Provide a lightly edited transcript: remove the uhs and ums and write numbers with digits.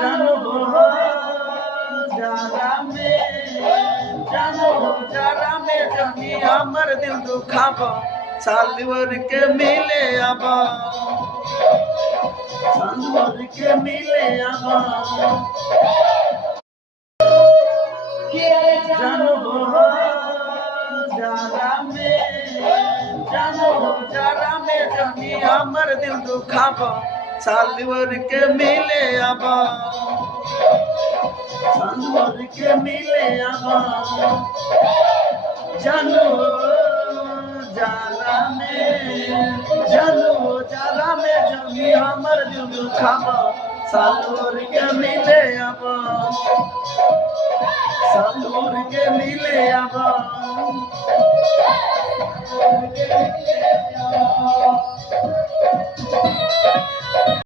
জানো যারা মে জানো যারা মে জানি আমার দিল দুখাবা सालवर के मिले आबा सालवर के मिले आबा जानो जारा में जानी हमर दिल दुखाबा सालवर के मिले आबा सालवर के मिले आबा जानो जारा में जानी हमर दिल दुखाबा सालवर के मिले आबा सालवर के मिले आबा